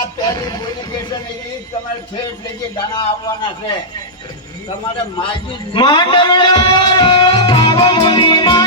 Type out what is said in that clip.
આ પહેલી કોમ્યુનિકેશન એ તમારે ઠેઠ લઈ દાણા આવવાના છે તમારે માજી માંડવડા બાબા મોની